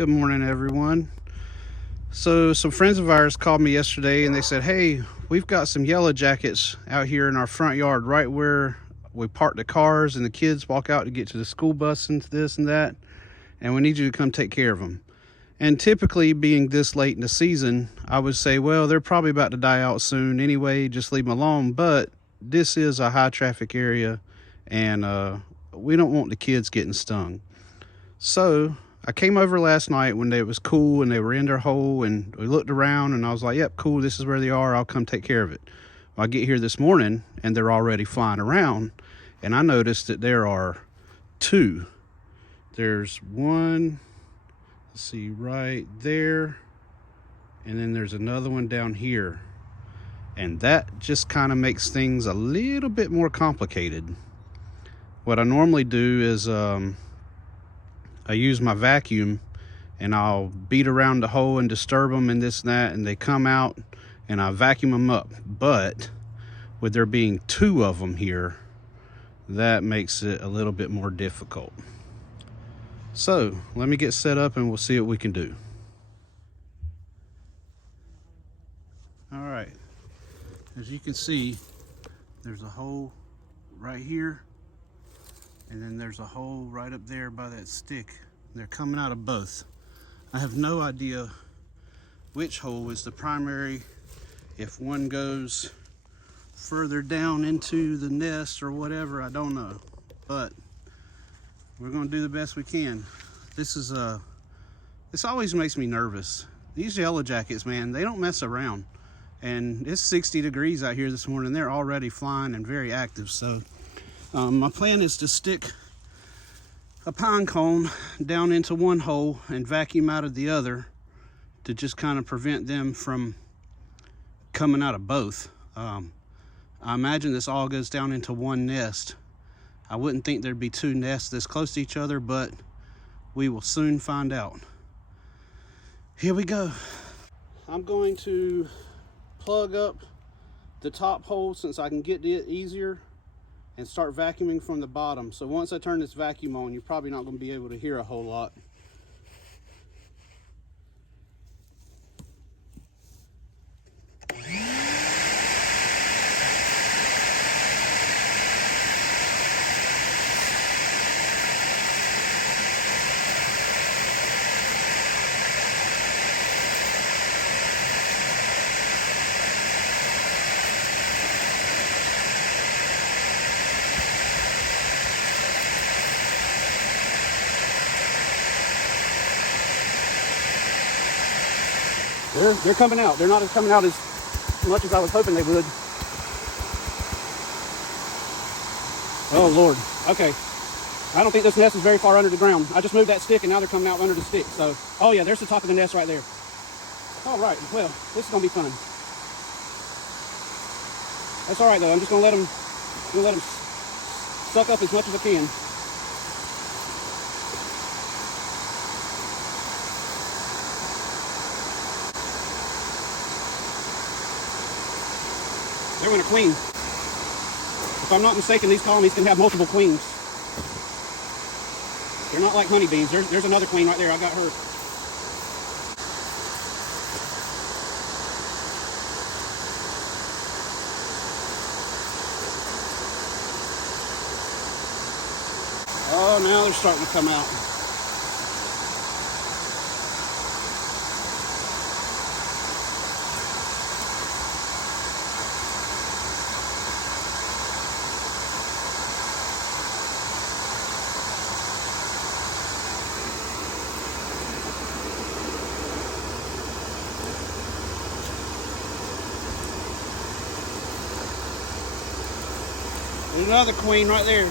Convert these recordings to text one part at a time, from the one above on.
Good morning, everyone. So some friends of ours called me yesterday and they said, hey, we've got some yellow jackets out here in our front yard, right where we park the cars and the kids walk out to get to the school bus and this and that, and we need you to come take care of them. And typically, being this late in the season, I would say, well, they're probably about to die out soon anyway, just leave them alone. But this is a high traffic area, and we don't want the kids getting stung. So I came over last night when it was cool and they were in their hole, and we looked around and I was like, yep, cool, this is where they are. I'll come take care of it. Well, I get here this morning and they're already flying around, and I noticed that there are two. There's one, let's see, right there, and then there's another one down here. And that just kind of makes things a little bit more complicated. What I normally do is I use my vacuum and I'll beat around the hole and disturb them and this and that, and they come out and I vacuum them up. But with there being two of them here, that makes it a little bit more difficult. So let me get set up and we'll see what we can do. All right, as you can see, there's a hole right here, and then there's a hole right up there by that stick. They're coming out of both. I have no idea which hole is the primary, if one goes further down into the nest or whatever, I don't know. But we're gonna do the best we can. This always makes me nervous. These yellow jackets, man, they don't mess around. And it's 60 degrees out here this morning. They're already flying and very active. So my plan is to stick a pine cone down into one hole and vacuum out of the other to just kind of prevent them from coming out of both. I imagine this all goes down into one nest. I wouldn't think there'd be two nests this close to each other, but we will soon find out. Here we go. I'm going to plug up the top hole since I can get it easier and start vacuuming from the bottom. So once I turn this vacuum on, you're probably not going to be able to hear a whole lot. They're coming out. They're not coming out as much as I was hoping they would. Oh, Lord. Okay. I don't think this nest is very far under the ground. I just moved that stick and now they're coming out under the stick. So, oh yeah, there's the top of the nest right there. All right. Well, this is going to be fun. That's all right, though. I'm just going to let them suck up as much as I can. They're in a queen. If I'm not mistaken, these colonies can have multiple queens. They're not like honeybees. There's another queen right there. I got her. Oh, now they're starting to come out. There's another queen right there.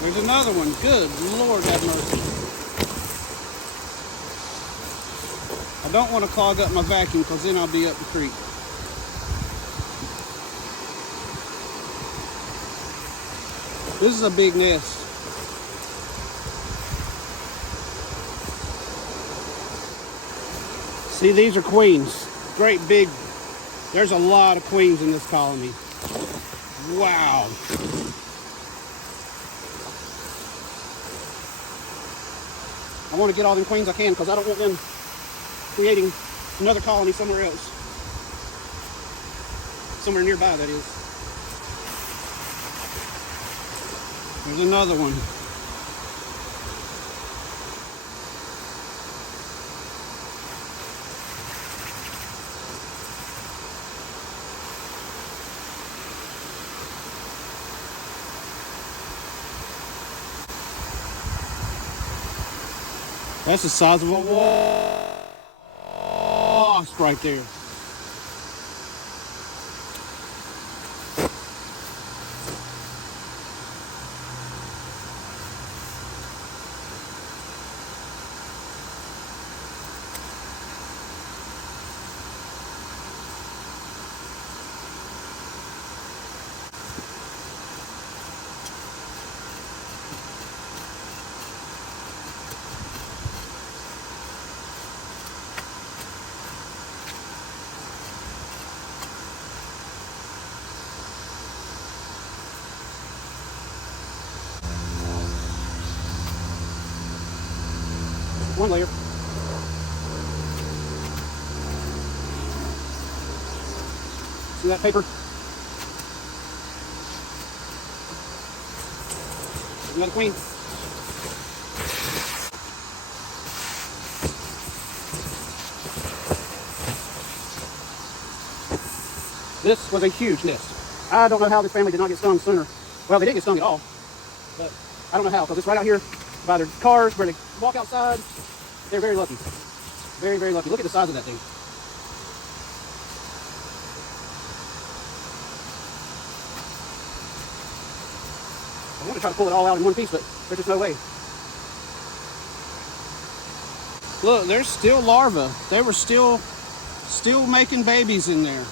There's another one. Good Lord have mercy. I don't want to clog up my vacuum because then I'll be up the creek. This is a big nest. See, these are queens. Great big. There's a lot of queens in this colony. Wow. I want to get all them queens I can because I don't want them creating another colony somewhere else. Somewhere nearby, that is. There's another one. That's the size of a wasp right there. One layer. See that paper? Another queen. This was a huge nest. I don't know how this family did not get stung sooner. Well, they didn't get stung at all, but I don't know how, because it's right out here by their cars where they walk outside. They're very lucky. Very, very lucky. Look at the size of that thing. I want to try to pull it all out in one piece, but there's just no way. Look, there's still larvae. They were still making babies in there.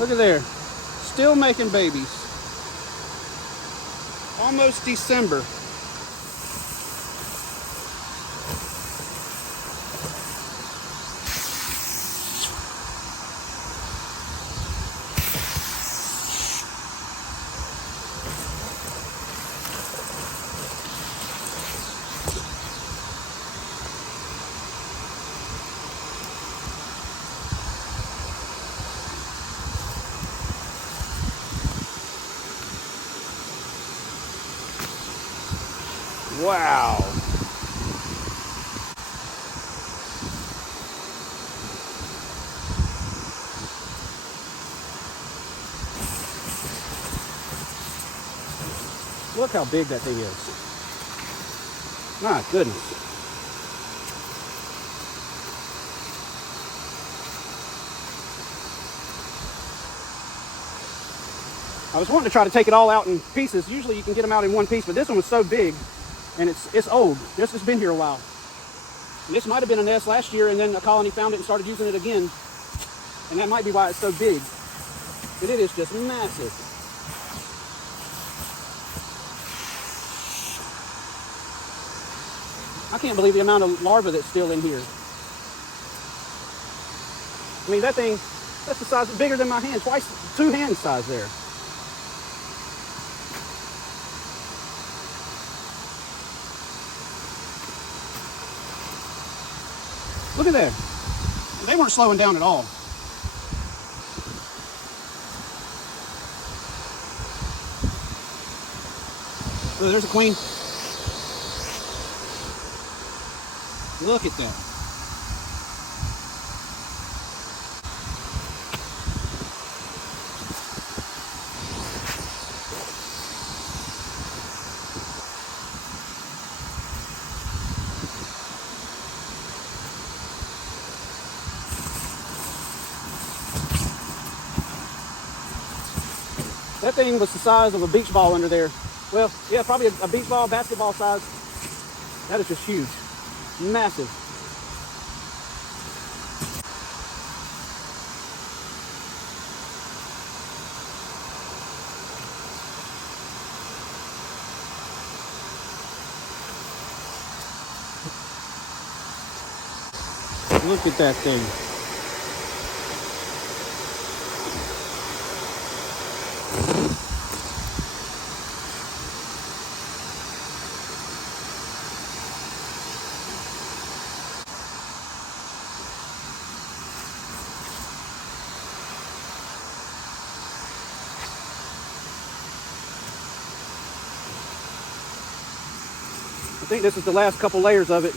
Look at there. Still making babies. Almost December. Wow. Look how big that thing is. My goodness. I was wanting to try to take it all out in pieces. Usually you can get them out in one piece, but this one was so big. And it's old. This has been here a while. And this might have been a nest last year, and then a colony found it and started using it again. And that might be why it's so big. But it is just massive. I can't believe the amount of larvae that's still in here. I mean, that thing, that's the size, bigger than my hand, twice, 2 hand size there. Look at that. They weren't slowing down at all. Oh, there's a queen. Look at that. That thing was the size of a beach ball under there. Well, yeah, probably a beach ball, basketball size. That is just huge. Massive. Look at that thing. I think this is the last couple layers of it.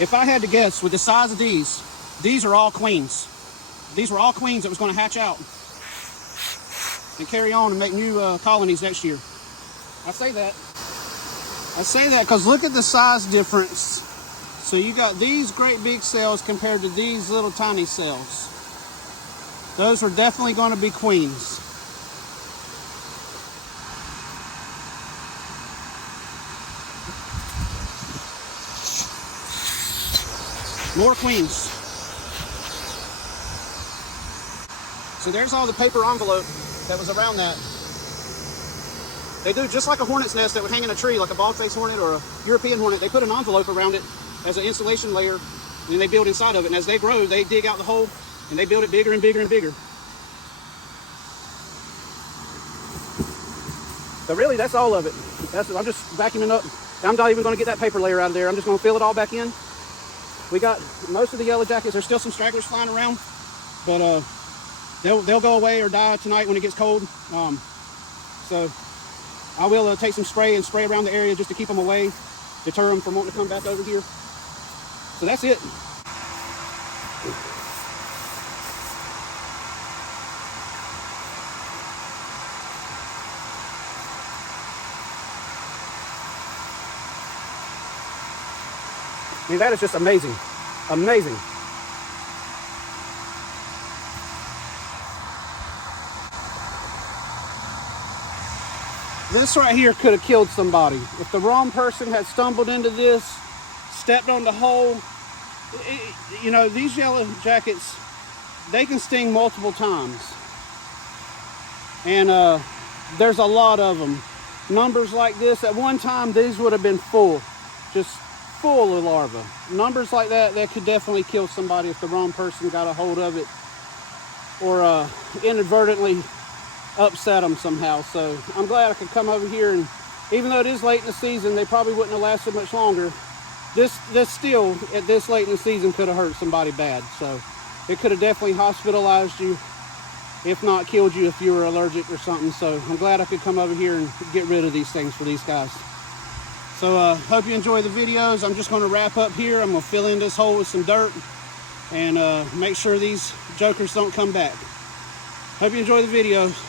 If I had to guess, with the size of these are all queens. These were all queens that was going to hatch out and carry on and make new colonies next year. I say that because look at the size difference. So you got these great big cells compared to these little tiny cells. Those are definitely going to be queens. More queens. So there's all the paper envelope that was around that. They do just like a hornet's nest that would hang in a tree, like a bald-faced hornet or a European hornet. They put an envelope around it as an insulation layer, and then they build inside of it. And as they grow, they dig out the hole and they build it bigger and bigger and bigger. So really, that's all of it. I'm just vacuuming up. I'm not even going to get that paper layer out of there. I'm just going to fill it all back in. We got most of the yellow jackets. There's still some stragglers flying around, but they'll go away or die tonight when it gets cold. So I will take some spray and spray around the area just to keep them away, deter them from wanting to come back over here. So that's it. I mean, that is just amazing. Amazing. This right here could have killed somebody. If the wrong person had stumbled into this, stepped on the hole, you know, these yellow jackets, they can sting multiple times. And there's a lot of them. Numbers like this, at one time, these would have been full, just full of larvae. Numbers like that could definitely kill somebody if the wrong person got a hold of it or inadvertently upset them somehow. So I'm glad I could come over here, and even though it is late in the season, they probably wouldn't have lasted much longer. This still, at this late in the season, could have hurt somebody bad. So it could have definitely hospitalized you, if not killed you if you were allergic or something. So I'm glad I could come over here and get rid of these things for these guys. So hope you enjoy the videos. I'm just going to wrap up here. I'm going to fill in this hole with some dirt and make sure these jokers don't come back. Hope you enjoy the videos.